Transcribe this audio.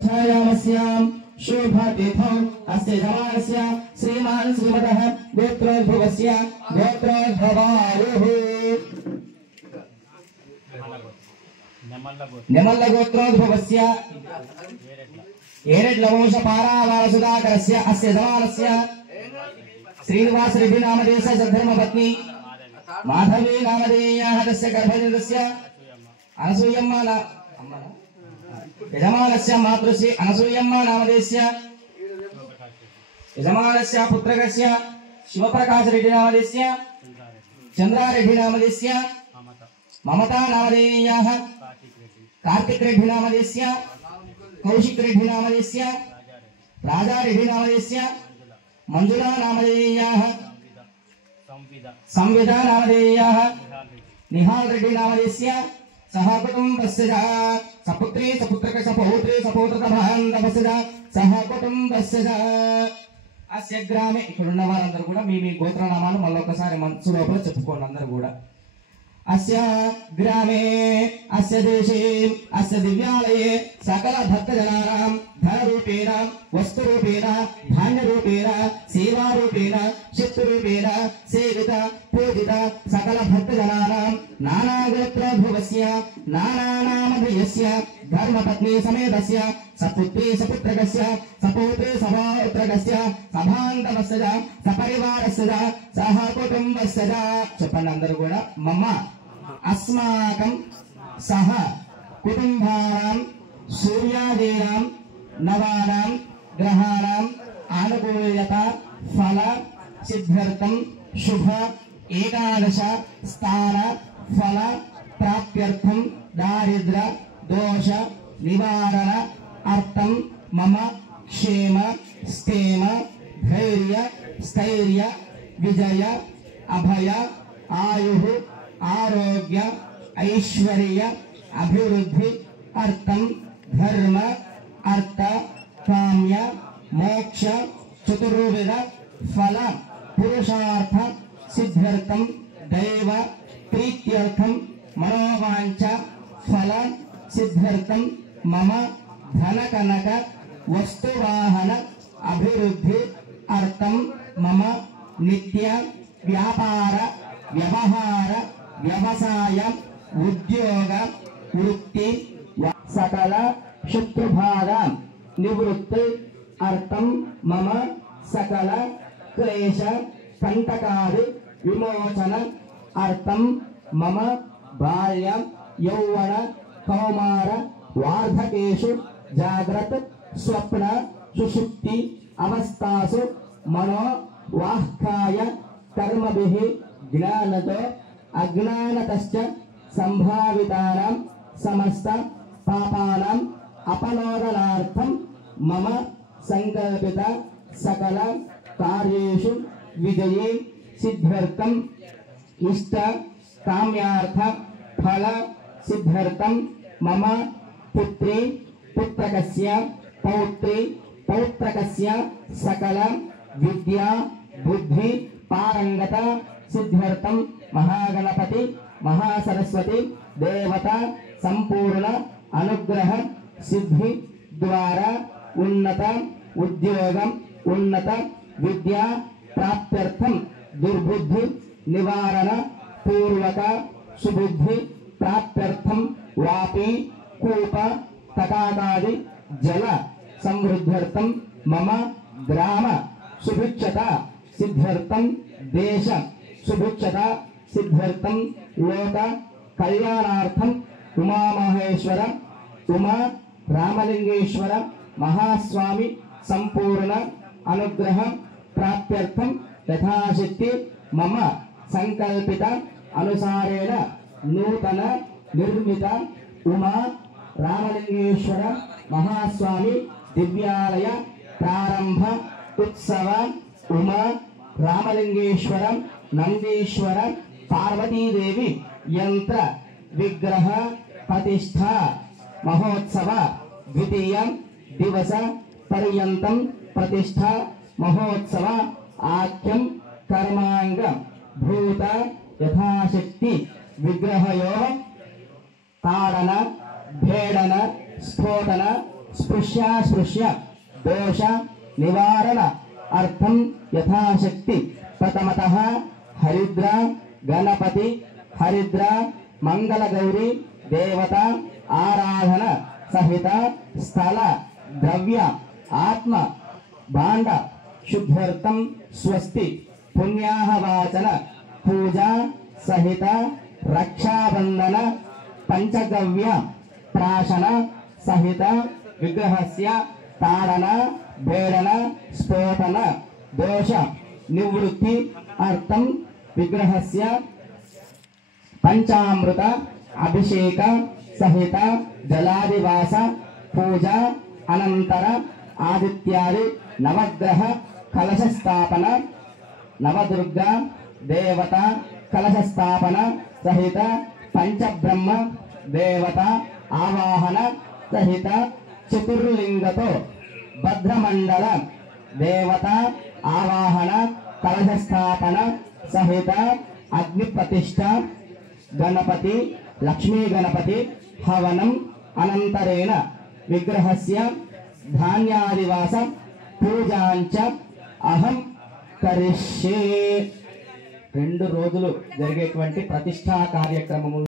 छायामस्यां शोभातीर्थौ अस्य जमानस्य श्रीमान् श्रीमतः गोत्रोद्भवस्य गोत्रोद्भवायुः नेमल्ल गोत्रोद्भवस्य एरेड्लवंश पारावारसुधाकरस्य अस्य जमानस्य श्रीनिवास रेड्डी नामधेयस्य सद्धर्मपत्नी माधवी नामधेयाः तस्य गर्भजनस्य अनसूयम्मा यजमानस्य मातृश्री अनसूयम्मा नामधेयस्य यजमानस्य पुत्रकस्य शिवप्रकाश रेड्डी नामधेयस्य चंद्रा रेड्डी नामधेयस्य ममता नामधेयाः कार्तिक रेड्डी नामधेयस्य कौशिक रेड्डी नामधेयस्य राजा रेड्डी नामधेयस्य मंजुला नामधेयाः संविदा नामधेयाः निहाल रेड्डी नामधेयस्य सह कुटुंबस्य सपुत्री सपुत्रक सपौत्री सपौत्रक भांडवस्य सह कुटुंबस्य अस्य ग्रामे इकडुन्न वाరందరూ కూడా మీ గోత్రనామాలు మళ్ళొకసారి మనసు లోపల చెప్పుకోండి అందరూ కూడా अस्य ग्रामे अस्य देशे अस्य दिव्यालये सकल भक्तजनानां धनरूपेण वस्तुरूपेण धान्यरूपेण सेवारूपेण शक्तिरूपेण सेवित पूजित सकल भक्तजनानां नानागोत्रोद्भवस्य नानानामधेयस्य धर्मपत्नी समेतस्य सपुत्री सपुत्रकस्य सपौत्री सपौत्रकस्य सभान्तवस्य सपरिवारस्य सह कुटुंबस्य చెప్పండి అందరూ కూడా मम अस्माकं सह कुटुंबानां सूर्यादीनां नवानां ग्रहाणां आनुकूल्यता फल सिद्ध्यर्थं शुभ एकादश स्थान फल प्राप्त्यर्थं दारिद्र्य दोष निवारण अर्थं मम क्षेम स्थेम धैर्य स्थैर्य विजय अभय आयुः आरोग्य ऐश्वर्य अभिवृद्धि अर्थं धर्म अर्थ काम्य मोक्ष चतुर्विध फल पुरुषार्थ सिद्ध्यर्थं दैव प्रीत्यर्थं मनोवांच फल सिद्ध्यर्थं मम धन कनक वस्तुवाहन अभिवृद्धि अर्थं मम नित्य व्यापार व्यवहार व्यवसाय उद्योग वृत्ति सकल शत्रुभाग निवृत्ति अर्थं मम सकल क्लेश कंटकादि विमोचन अर्थं मम बाल्य यौवन कौमार वार्धकेषु जाग्रत स्वप्न सुषुप्ति अवस्थासु मनो वाह्काय कर्मभिः ज्ञानतो अज्ञानतश्च संभावितानां समस्त पापानां अपनोदनार्थं मम संकल्पित सकल कार्येषु विजये सिद्ध्यर्थं इष्ट काम्यार्थ फल सिद्ध्यर्थं मम पुत्री पुत्रकस्य पौत्री पौत्रकस्य सकल विद्या बुद्धि पारंगत सिद्ध्यर्थं महागणपति महासरस्वती देवता संपूर्ण अनुग्रह सिद्धि द्वारा उन्नत उद्योगम उन्नत विद्या प्राप्त्यर्थं दुर्बुद्धि निवारण पूर्वक सुबुद्धि प्राप्त्यर्थं वापी कूप तटाकादि जल समृद्ध्यर्थं मम ग्राम सुभिक्षता सिद्ध्यर्थं देश सुभिक्षता सिद्ध्यर्थं लोक कल्याणार्थं उमा महेश्वर उमा रामलिंगेश्वर महास्वामी संपूर्ण अनुग्रह प्राप्त्यर्थं यथाशक्ति मम संकल्पित अनुसारेण नूतन निर्मित उमा रामलिंगेश्वर महास्वामी दिव्यालय प्रारंभ उत्सव उमा रामलिंगेश्वर नंदीश्वर पार्वती देवी यंत्र विग्रह प्रतिष्ठा महोत्सव द्वितीय दिवस पर्यंतं प्रतिष्ठा महोत्सव आख्यं कर्मांग भूत यथाशक्ति विग्रहयो ताडन भेडन स्फोटन స్పృశ్య దోష నివారణ అర్థం యథాశక్తి ప్రథమతః హరిద్ర గణపతి హరిద్ర మంగళగౌరి దేవత ఆరాధన సహిత స్థల ద్రవ్య ఆత్మ భాండ శుద్ధ్యర్థం స్వస్తి పుణ్యాహవాచన పూజా సహిత రక్షాబంధన పంచగవ్య ప్రాశన సహిత విగ్రహస్య తాడన బేడన స్ఫోటన దోష నివృత్తి అర్థం విగ్రహస్య పంచామృత అభిషేక సహిత జలాదివాస పూజ అనంతర ఆదిత్యాది నవగ్రహ కలశ స్థాపన నవదుర్గ దేవత కలశ స్థాపన సహిత పంచబ్రహ్మ దేవత ఆవాహన సహిత చతుర్లింగతో భద్రమండల దేవత ఆవాహన కలశ స్థాపన సహిత అగ్ని ప్రతిష్ఠ గణపతి లక్ష్మీ గణపతి హవనం అనంతరేణ విగ్రహస్య ధాన్యాదివాస పూజాంచ అహం కరిష్యే. 2 రోజులు జరిగేటువంటి ప్రతిష్ఠా కార్యక్రమము